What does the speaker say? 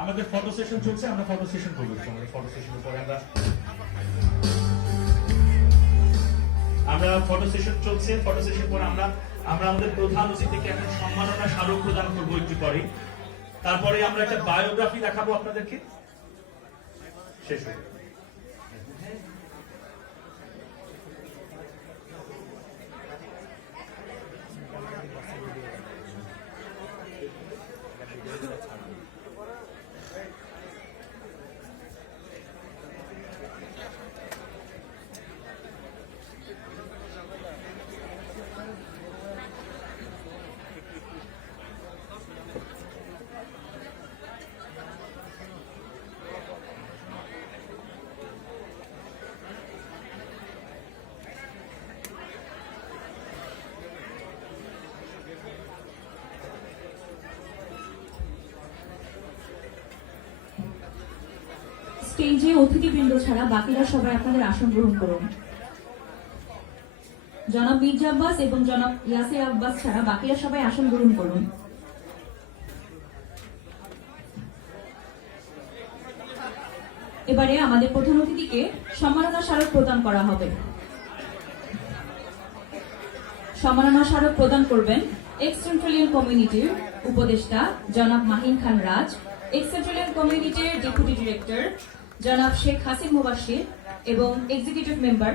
আমাদের photo session চলছে, আমরা ফটো সেশন করব। আমাদের ফটো সেশনের পরে আমরা ফটো সেশন চলছে, ফটো সেশন পরে আমরা আমাদের প্রধান অতিথিকে একটা সম্মাননা স্মারক প্রদান করব একটু পরে। তারপরে আমরা একটা বায়োগ্রাফি দেখাবো আপনাদেরকে। শেষ হয়ে স্টেজে অতিথিবৃন্দ ছাড়া বাকিরা সবাই আপনাদের আসন গ্রহণ করুন। জনাব মির্জা আব্বাস এবং জনাব ইয়াসির আব্বাস ছাড়া বাকিরা সবাই আসন গ্রহণ করুন। এবারে আমাদের প্রধান অতিথিকে সম্মাননা স্মারক প্রদান করা হবে। সম্মাননা স্মারক প্রদান করবেন এক্স সেন্ট্রালিয়ান কমিউনিটির উপদেষ্টা জনাব মাহিন খান রাজ, এক্স সেন্ট্রালিয়ান কমিউনিটির ডেপুটি ডিরেক্টর জনাব শেখ হাসিন মুবাশির এবং এক্সিকিউটিভ মেম্বার